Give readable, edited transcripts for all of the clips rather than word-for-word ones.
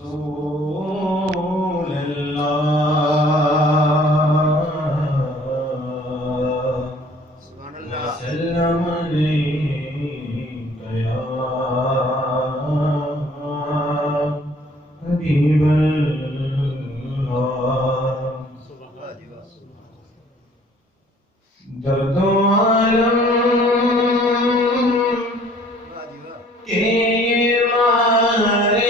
رسول اللہ وسلم علیک یا حبیب اللہ درد و عالم کے مارے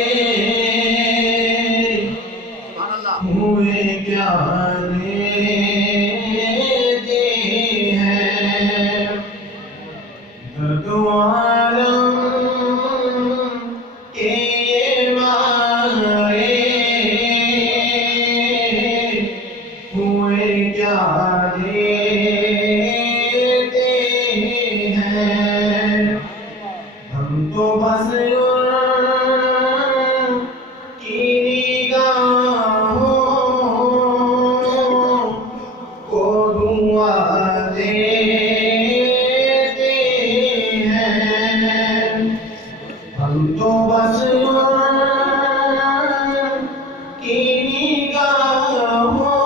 ہوئے کیا دیتے ہیں درد و عالم کے مارے ہوئے کیا دیتے ہیں ہم تو بس کی نگاہوں کو دعا دیتے ہیں ہم تو بس کی نگاہوں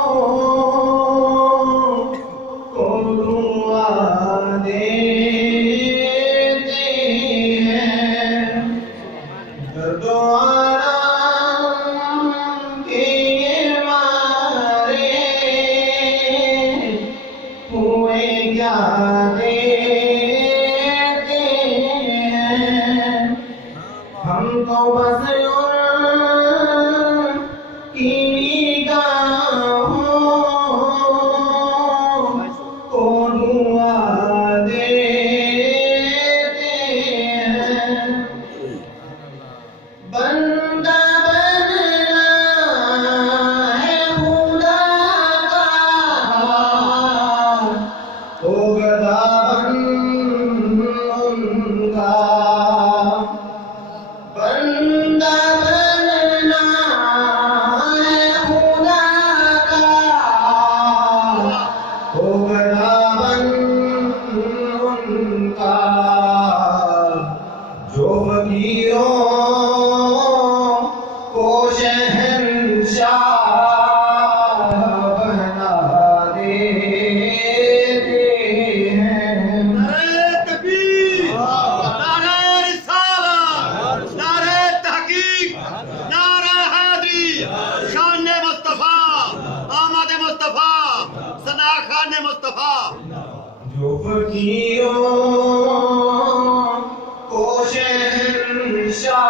کو دعا دیتے ہیں درد و عالم کے مارے ہوئے کیا دیتے ہیں ہم تو بس ان کی نگاہوں کو دعا دیتے ہیں بندہ بننا ہے خدا کا تو گدا بن ان کا بندہ بننا ہے خدا کا تو گدا بن ان کا جو فقیروں کو شہنشاہ بنا دیتے ہیں نعرہ تکبیر، نعرہ رسالت، نعرہ تحقیق، نعرہ حیدری، شان مصطفیٰ، آمد مصطفیٰ، ثنا خان مصطفیٰ جو فقیروں کو شہنشاہ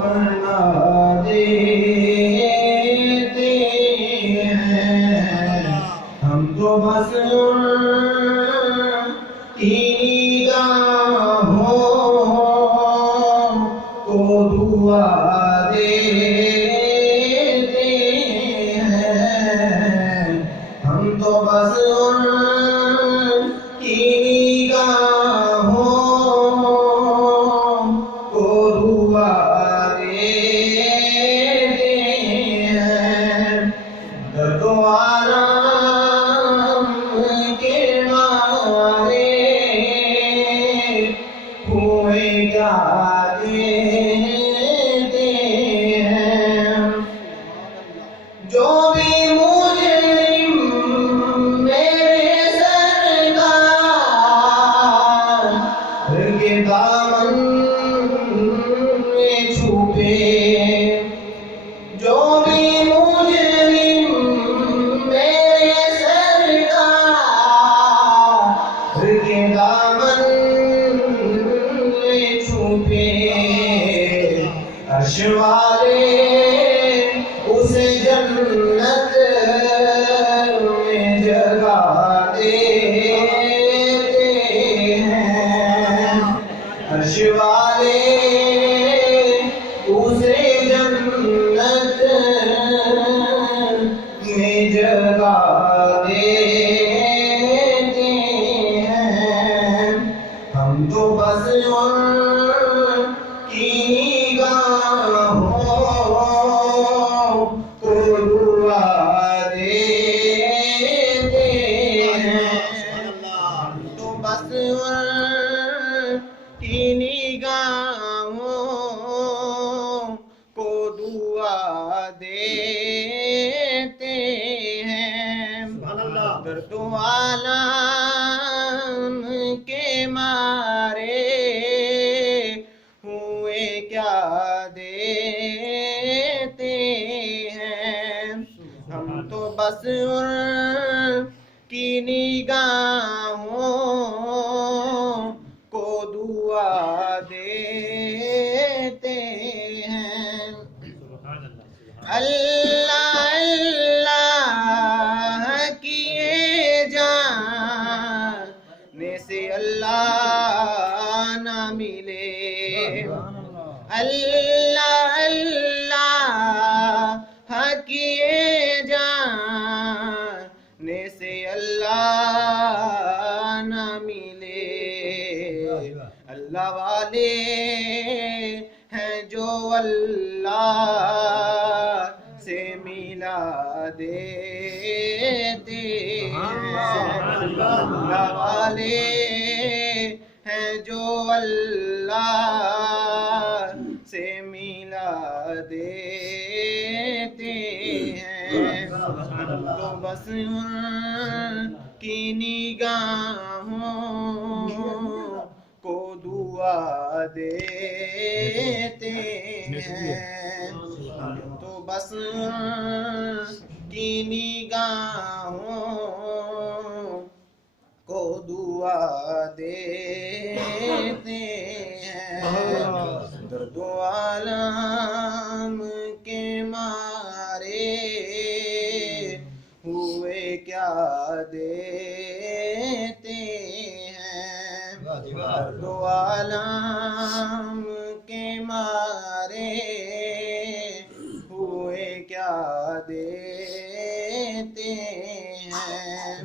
بنا دیتے ہیں ہم تو بس ان کی نگاہوں کو دعا دیتے ہیں ہم تو بس ان کی نگاہوں کو دعا دیتے ہیں درد و عالم کے مارے ہوئے کیا دیتے ہیں جو بھی مجرم میرے سرکار کے دامن میں چھپے جو بھی مجرم میرے سرکار کے دامن میں چھپے عرش والے اسے جنت میں جگہ دیتے ہیں عرش والے اسے جنت میں جگہ دیتے ہیں ہم تو بس ان کی نگاہوں کو دعا دیتے ہیں ہم تو بس ان کی نگاہوں دیتے ہیں سبحان اللہ درد و عالم کے مارے ہوئے کیا دیتے ہیں ہم تو بس ان کی نگاہوں کو دعا دیتے ہیں اللہ اللہ کیے جانے سے اللہ نہ ملے اللہ اللہ کیے جانے سے اللہ نہ ملے اللہ والے ہیں جو اللہ سے ملا دیتے ہیں اللہ والے ہیں جو اللہ سے ملا دیتے ہیں تو بس ان کی نگاہوں کو دعا دیتے ہیں تو بس ان کی نگاہوں کو دعا دیتے ہیں درد و عالم کے مارے ہوئے کیا دیتے ہیں درد و عالم کے مارے ہوئے کیا دیتے ہیں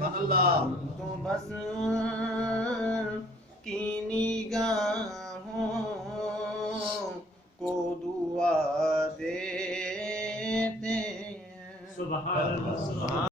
تو بس ان کی نگاہوں کو دعا دیتے ہیں